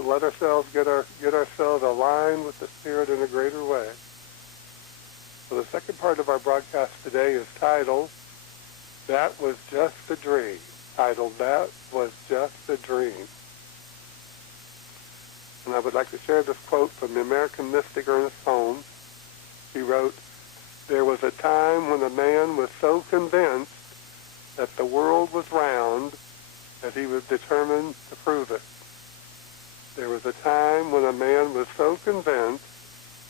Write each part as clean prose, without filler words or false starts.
to let ourselves get ourselves aligned with the Spirit in a greater way. So the second part of our broadcast today is titled, That Was Just a Dream. Titled, That Was Just a Dream. And I would like to share this quote from the American mystic Ernest Holmes. He wrote, "There was a time when a man was so convinced that the world was round that he was determined to prove it." There was a time when a man was so convinced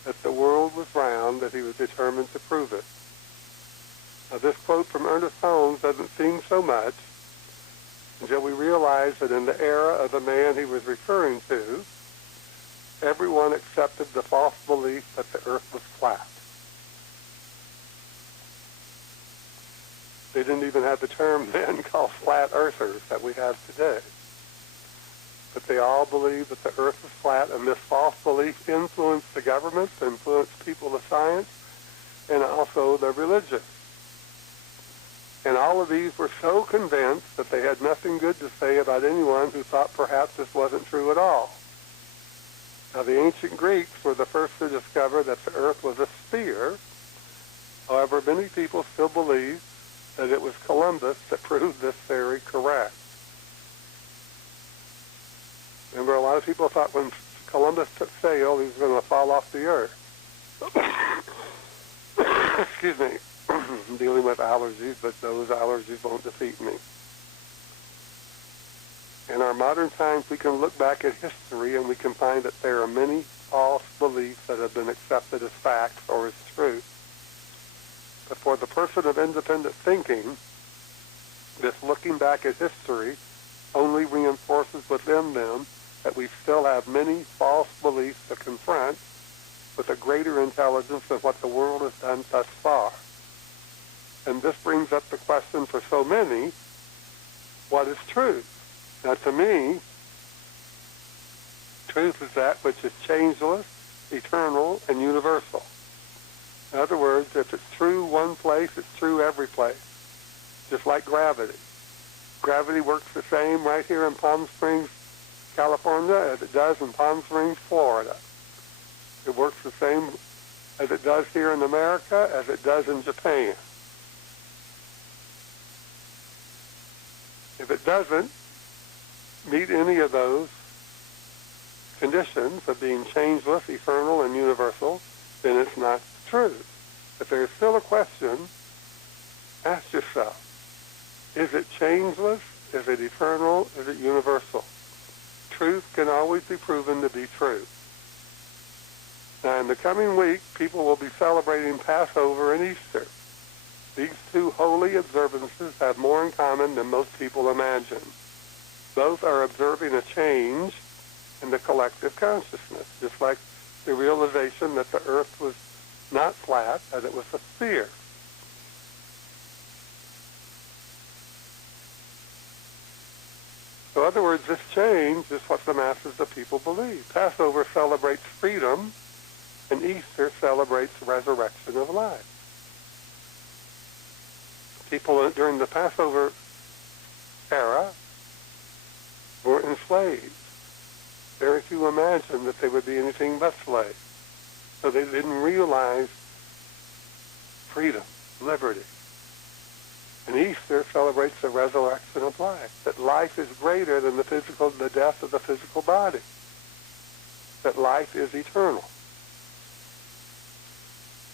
that the world was round that he was determined to prove it. Now, this quote from Ernest Holmes doesn't seem so much until we realize that in the era of the man he was referring to, everyone accepted the false belief that the earth was flat. They didn't even have the term then called flat earthers that we have today. But they all believed that the earth was flat, and this false belief influenced the governments, influenced people of science, and also the religious. And all of these were so convinced that they had nothing good to say about anyone who thought perhaps this wasn't true at all. Now, the ancient Greeks were the first to discover that the earth was a sphere. However, many people still believe that it was Columbus that proved this theory correct. Remember, a lot of people thought when Columbus took sail, he was going to fall off the earth. Excuse me. I'm dealing with allergies, but those allergies won't defeat me. In our modern times, we can look back at history and we can find that there are many false beliefs that have been accepted as facts or as truth. But for the person of independent thinking, this looking back at history only reinforces within them that we still have many false beliefs to confront with a greater intelligence than what the world has done thus far. And this brings up the question for so many, what is truth? Now, to me, truth is that which is changeless, eternal, and universal. In other words, if it's true one place, it's true every place, just like gravity. Gravity works the same right here in Palm Springs, California, as it does in Palm Springs, Florida. It works the same as it does here in America, as it does in Japan. If it doesn't meet any of those conditions of being changeless, eternal, and universal, then it's not true. If there's still a question, ask yourself, is it changeless? Is it eternal? Is it universal? Truth can always be proven to be true. Now, in the coming week, people will be celebrating Passover and Easter. These two holy observances have more in common than most people imagine. Both are observing a change in the collective consciousness, just like the realization that the earth was not flat, that it was a sphere. So in other words, this change is what the masses of people believe. Passover celebrates freedom, and Easter celebrates the resurrection of life. People during the Passover era were enslaved. Very few imagined that they would be anything but slaves. So they didn't realize freedom, liberty. And Easter celebrates the resurrection of life, that life is greater than the death of the physical body, that life is eternal.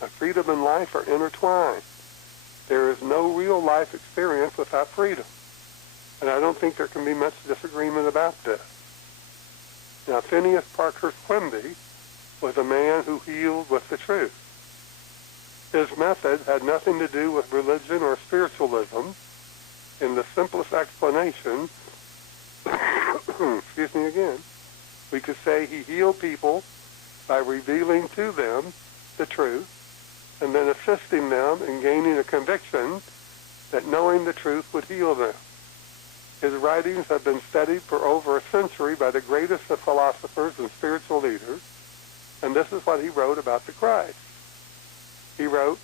Now, freedom and life are intertwined. There is no real life experience without freedom. And I don't think there can be much disagreement about this. Now, Phineas Parkhurst Quimby was a man who healed with the truth. His method had nothing to do with religion or spiritualism. In the simplest explanation, excuse me again, we could say he healed people by revealing to them the truth and then assisting them in gaining a conviction that knowing the truth would heal them. His writings have been studied for over a century by the greatest of philosophers and spiritual leaders, and this is what he wrote about the Christ. He wrote,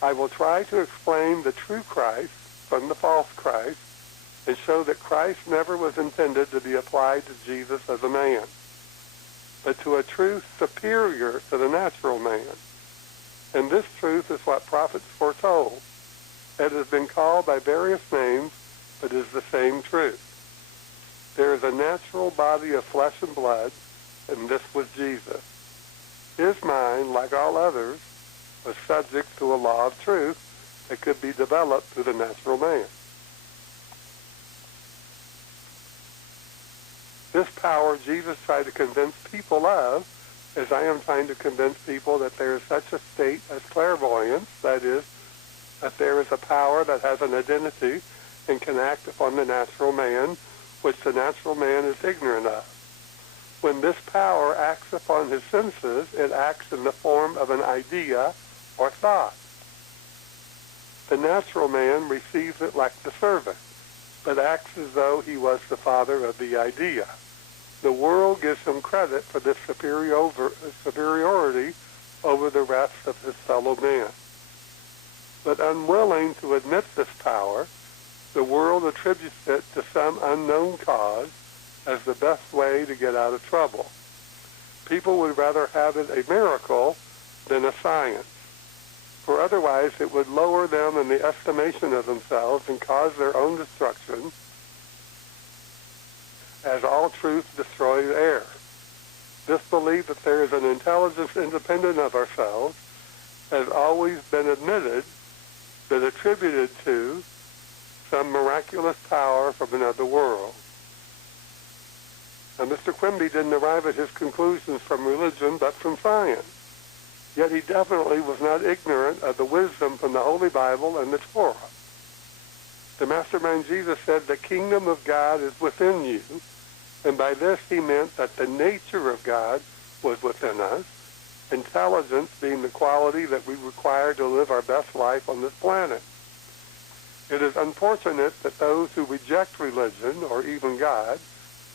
"I will try to explain the true Christ from the false Christ and show that Christ never was intended to be applied to Jesus as a man. but to a truth superior to the natural man. And this truth is what prophets foretold. It has been called by various names, but is the same truth. There is a natural body of flesh and blood, and this was Jesus. His mind, like all others, was subject to a law of truth that could be developed through the natural man. This power Jesus tried to convince people of, as I am trying to convince people that there is such a state as clairvoyance, that is, that there is a power that has an identity and can act upon the natural man, which the natural man is ignorant of. When this power acts upon his senses, it acts in the form of an idea or thought. The natural man receives it like the servant, but acts as though he was the father of the idea. The world gives him credit for this superiority over the rest of his fellow men. But unwilling to admit this power, the world attributes it to some unknown cause as the best way to get out of trouble. People would rather have it a miracle than a science, for otherwise it would lower them in the estimation of themselves and cause their own destruction, as all truth destroys air. This belief that there is an intelligence independent of ourselves has always been admitted, but attributed to some miraculous power from another world. Now, Mr. Quimby didn't arrive at his conclusions from religion, but from science. Yet he definitely was not ignorant of the wisdom from the Holy Bible and the Torah. The Mastermind Jesus said, "The kingdom of God is within you," and by this he meant that the nature of God was within us, intelligence being the quality that we require to live our best life on this planet. It is unfortunate that those who reject religion, or even God,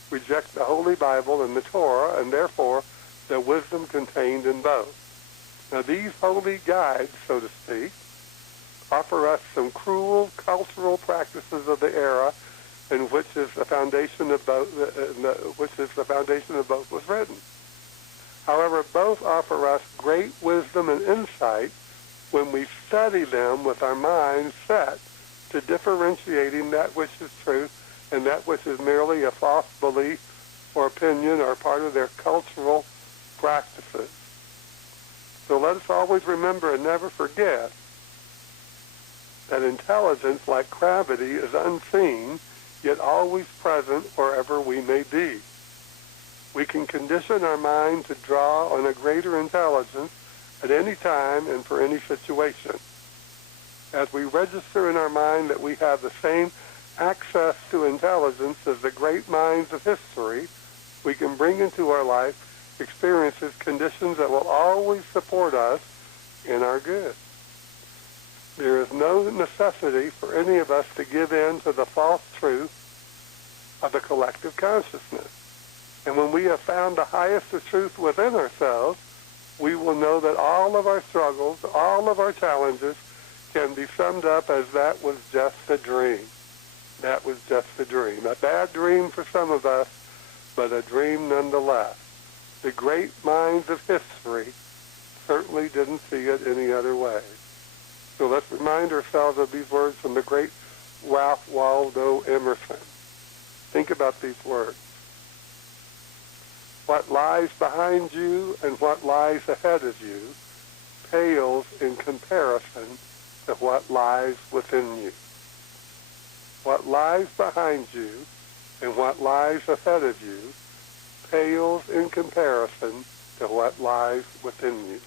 reject the Holy Bible and the Torah, and therefore the wisdom contained in both. Now these holy guides, so to speak, offer us some cruel cultural practices of the era in which is the foundation of both, was written. However, both offer us great wisdom and insight when we study them with our minds set to differentiating that which is truth and that which is merely a false belief or opinion or part of their cultural practices. So let us always remember and never forget that intelligence, like gravity, is unseen, yet always present wherever we may be. We can condition our mind to draw on a greater intelligence at any time and for any situation. As we register in our mind that we have the same access to intelligence as the great minds of history, we can bring into our life experiences, conditions that will always support us in our good. There is no necessity for any of us to give in to the false truth of the collective consciousness. And when we have found the highest of truth within ourselves, we will know that all of our struggles, all of our challenges can be summed up as that was just a dream. That was just a dream. A bad dream for some of us, but a dream nonetheless. The great minds of history certainly didn't see it any other way. So let's remind ourselves of these words from the great Ralph Waldo Emerson. Think about these words. What lies behind you and what lies ahead of you pales in comparison to what lies within you. What lies behind you and what lies ahead of you pales in comparison to what lies within you.